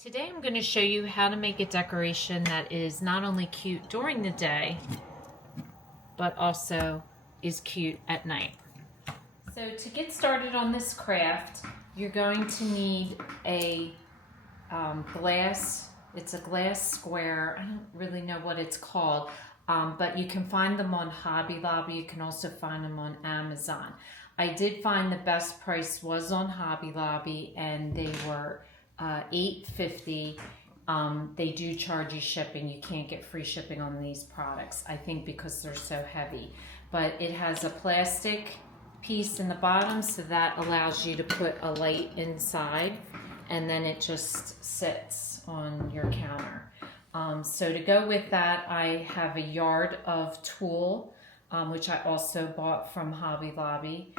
Today I'm going to show you how to make a decoration that is not only cute during the day, but also is cute at night. So to get started on this craft, you're going to need a glass. It's a glass square. I don't really know what it's called, but you can find them on Hobby Lobby. You can also find them on Amazon. I did find the best price was on Hobby Lobby, and they were $8.50. They do charge you shipping. You can't get free shipping on these products, I think, because they're so heavy. But it has a plastic piece in the bottom, so that allows you to put a light inside, and then it just sits on your counter. So to go with that, I have a yard of tulle, which I also bought from Hobby Lobby.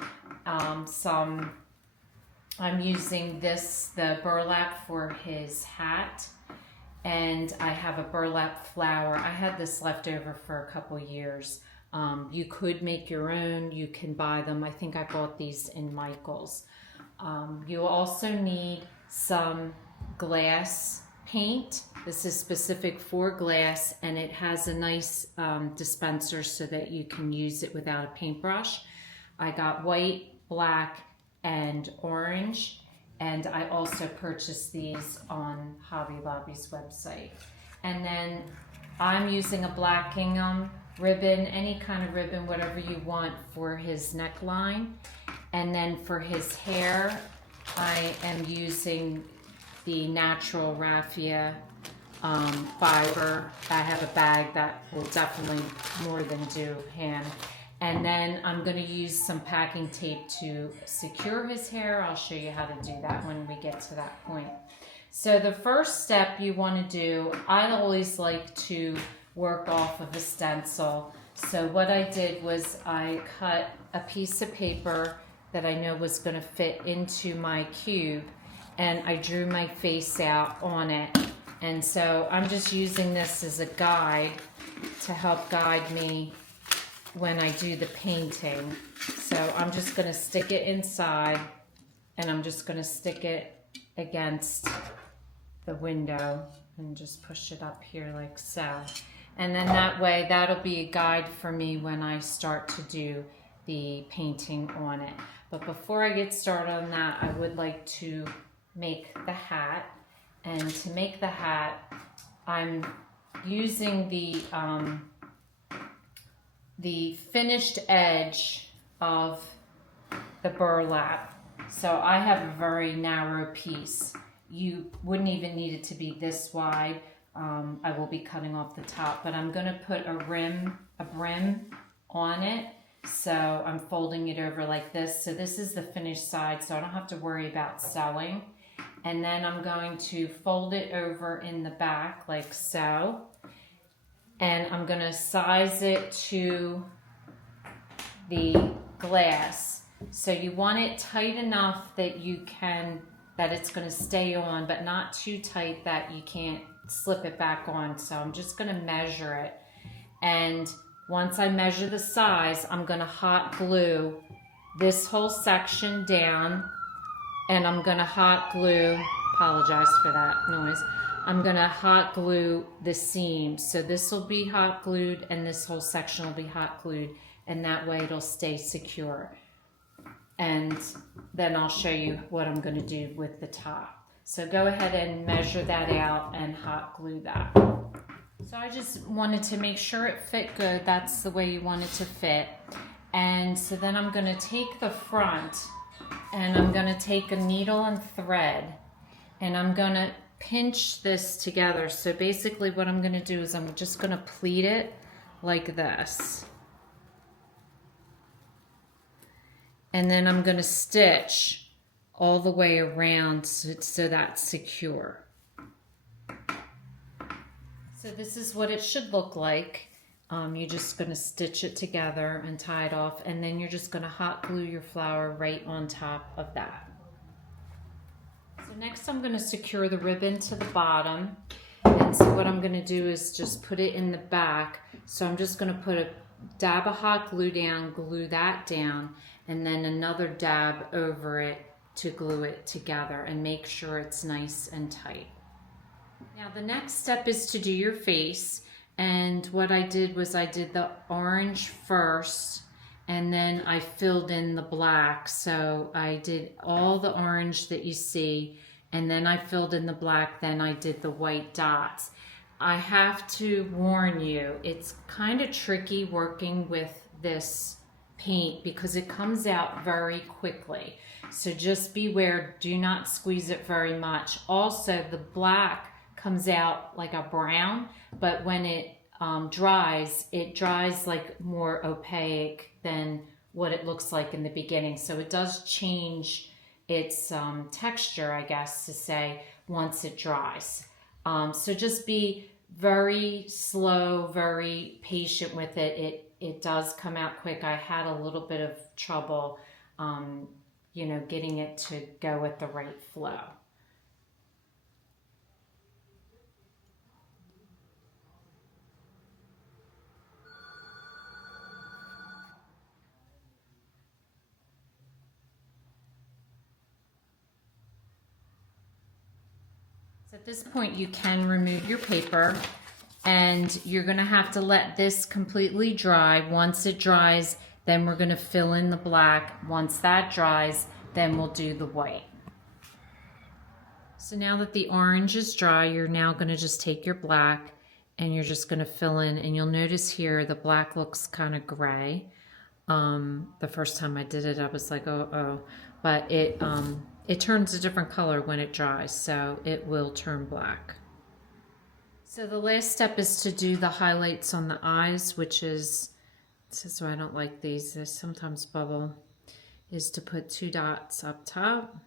I'm using the burlap for his hat, and I have a burlap flower. I had this left over for a couple years. You could make your own, you can buy them. I think I bought these in Michael's. You'll also need some glass paint. This is specific for glass, and it has a nice dispenser so that you can use it without a paintbrush. I got white, black, and orange, and I also purchased these on Hobby Lobby's website. And then I'm using a black gingham ribbon, any kind of ribbon, whatever you want for his neckline. And then for his hair, I am using the natural raffia fiber. I have a bag that will definitely more than do him. And then I'm going to use some packing tape to secure his hair. I'll show you how to do that when we get to that point. So the first step you want to do, I always like to work off of a stencil. So what I did was I cut a piece of paper that I know was going to fit into my cube, and I drew my face out on it. And so I'm just using this as a guide to help guide me when I do the painting. So I'm just going to stick it inside, and I'm just going to stick it against the window and just push it up here like so. And then that way, that'll be a guide for me when I start to do the painting on it. But before I get started on that, I would like to make the hat. And to make the hat, I'm using the finished edge of the burlap. So I have a very narrow piece. You wouldn't even need it to be this wide. I will be cutting off the top, but I'm gonna put a brim on it. So I'm folding it over like this. So this is the finished side, so I don't have to worry about sewing. And then I'm going to fold it over in the back like so. And I'm going to size it to the glass. So you want it tight enough that that it's going to stay on, but not too tight that you can't slip it back on. So I'm just going to measure it. And once I measure the size, I'm going to hot glue this whole section down, and I'm going to hot glue, apologize for that noise. I'm going to hot glue the seams. So this will be hot glued, and this whole section will be hot glued, and that way it'll stay secure. And then I'll show you what I'm going to do with the top. So go ahead and measure that out and hot glue that. So I just wanted to make sure it fit good. That's the way you want it to fit. And so then I'm going to take the front, and I'm going to take a needle and thread, and I'm going to pinch this together. So basically what I'm going to do is I'm just going to pleat it like this. And then I'm going to stitch all the way around so that's secure. So this is what it should look like. You're just going to stitch it together and tie it off, and then you're just going to hot glue your flower right on top of that. So next I'm going to secure the ribbon to the bottom, and so what I'm going to do is just put it in the back. So I'm just going to put a dab of hot glue down, glue that down, and then another dab over it to glue it together and make sure it's nice and tight. Now the next step is to do your face. And what I did was I did the orange first and then I filled in the black. So I did all the orange that you see and then I filled in the black, then I did the white dots. I have to warn you, it's kind of tricky working with this paint because it comes out very quickly. So just beware, do not squeeze it very much. Also, the black comes out like a brown, but when it dries like more opaque than what it looks like in the beginning. So it does change its texture, I guess to say, once it dries. So just be very slow, very patient with it. It does come out quick. I had a little bit of trouble, getting it to go with the right flow. So at this point, you can remove your paper and you're going to have to let this completely dry. Once it dries, then we're going to fill in the black. Once that dries, then we'll do the white. So now that the orange is dry, you're now going to just take your black and you're just going to fill in. And you'll notice here the black looks kind of gray. The first time I did it, I was like, oh. But it turns a different color when it dries, so it will turn black. So the last step is to do the highlights on the eyes, which is, this is why I don't like these, they sometimes bubble, is to put 2 dots up top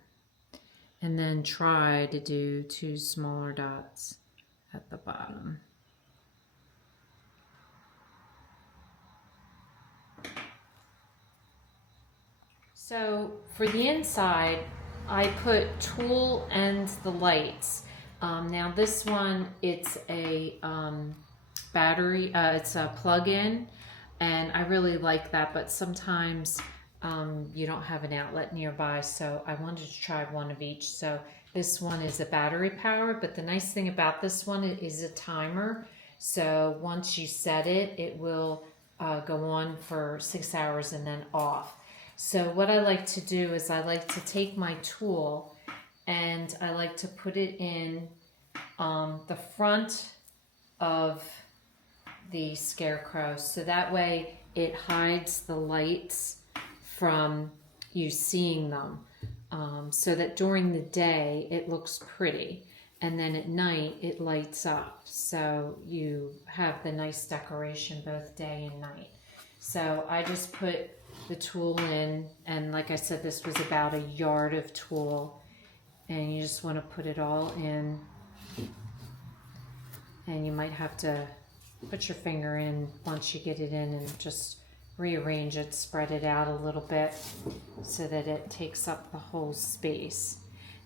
and then try to do 2 smaller dots at the bottom. So for the inside, I put tulle and the lights. Now this one, it's a battery, it's a plug-in, and I really like that, but sometimes you don't have an outlet nearby, so I wanted to try one of each. So this one is a battery power, but the nice thing about this one is a timer. So once you set it, it will go on for 6 hours and then off. So what I like to do is I like to take my tool and I like to put it in the front of the Scarecrow. So that way it hides the lights from you seeing them, so that during the day it looks pretty. And then at night it lights up. So you have the nice decoration both day and night. So I just put the tulle in, and like I said, this was about a yard of tulle, and you just want to put it all in, and you might have to put your finger in once you get it in and just rearrange it, spread it out a little bit so that it takes up the whole space.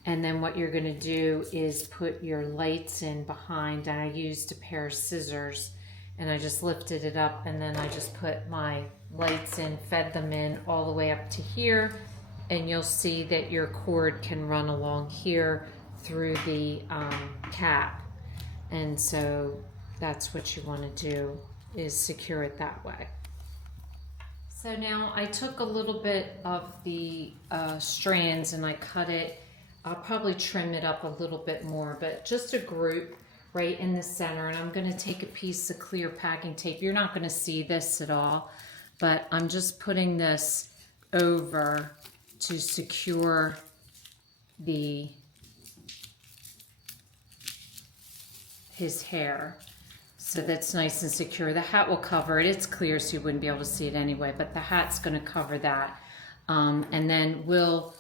And then what you're going to do is put your lights in behind, and I used a pair of scissors and I just lifted it up, and then I just put my lights in, fed them in all the way up to here, and you'll see that your cord can run along here through the cap. And so that's what you want to do, is secure it that way. So now I took a little bit of the strands and I cut it. I'll probably trim it up a little bit more, but just a group right in the center. And I'm going to take a piece of clear packing tape. You're not going to see this at all, but I'm just putting this over to secure his hair, so that's nice and secure. The hat will cover it. It's clear, so you wouldn't be able to see it anyway, but the hat's going to cover that. And then we'll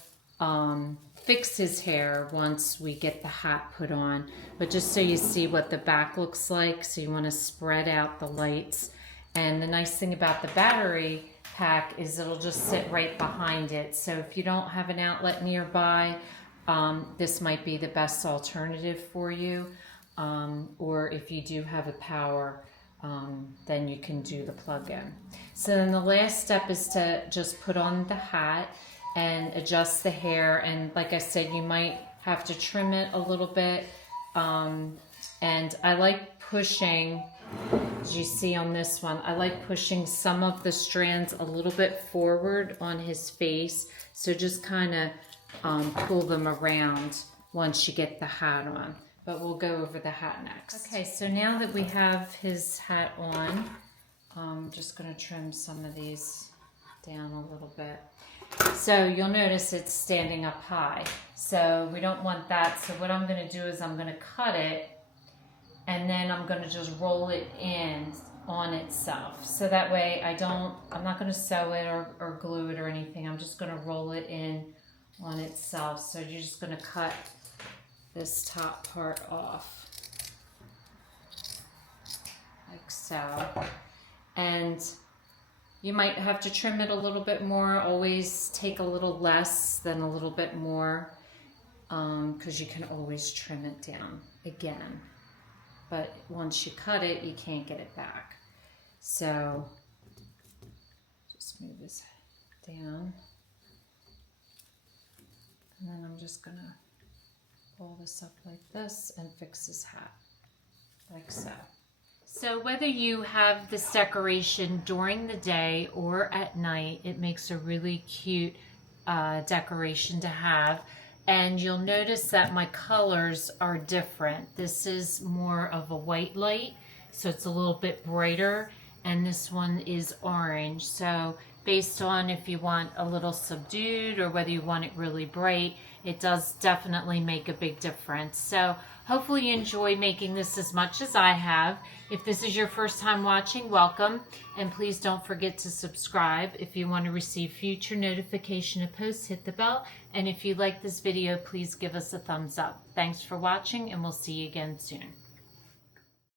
fix his hair once we get the hat put on. But just so you see what the back looks like, so you want to spread out the lights. And the nice thing about the battery pack is it'll just sit right behind it. So if you don't have an outlet nearby, this might be the best alternative for you. Or if you do have a power, then you can do the plug-in. So then the last step is to just put on the hat and adjust the hair. And like I said, you might have to trim it a little bit, And I like pushing, as you see on this one, I like pushing some of the strands a little bit forward on his face. So just kind of pull them around once you get the hat on. But we'll go over the hat next. Okay, so now that we have his hat on, I'm just going to trim some of these down a little bit. So you'll notice it's standing up high. So we don't want that. So what I'm going to do is I'm going to cut it, and then I'm going to just roll it in on itself. So that way I'm not going to sew it or glue it or anything. I'm just going to roll it in on itself. So you're just going to cut this top part off like so. And you might have to trim it a little bit more. Always take a little less than a little bit more, because you can always trim it down again. But once you cut it, you can't get it back. So just move this down. And then I'm just gonna pull this up like this and fix his hat like so. So whether you have this decoration during the day or at night, it makes a really cute decoration to have. And you'll notice that my colors are different. This is more of a white light, so it's a little bit brighter, and this one is orange. So based on if you want a little subdued or whether you want it really bright, it does definitely make a big difference. So hopefully you enjoy making this as much as I have. If this is your first time watching, welcome. And please don't forget to subscribe. If you want to receive future notification of posts, hit the bell. And if you like this video, please give us a thumbs up. Thanks for watching, and we'll see you again soon.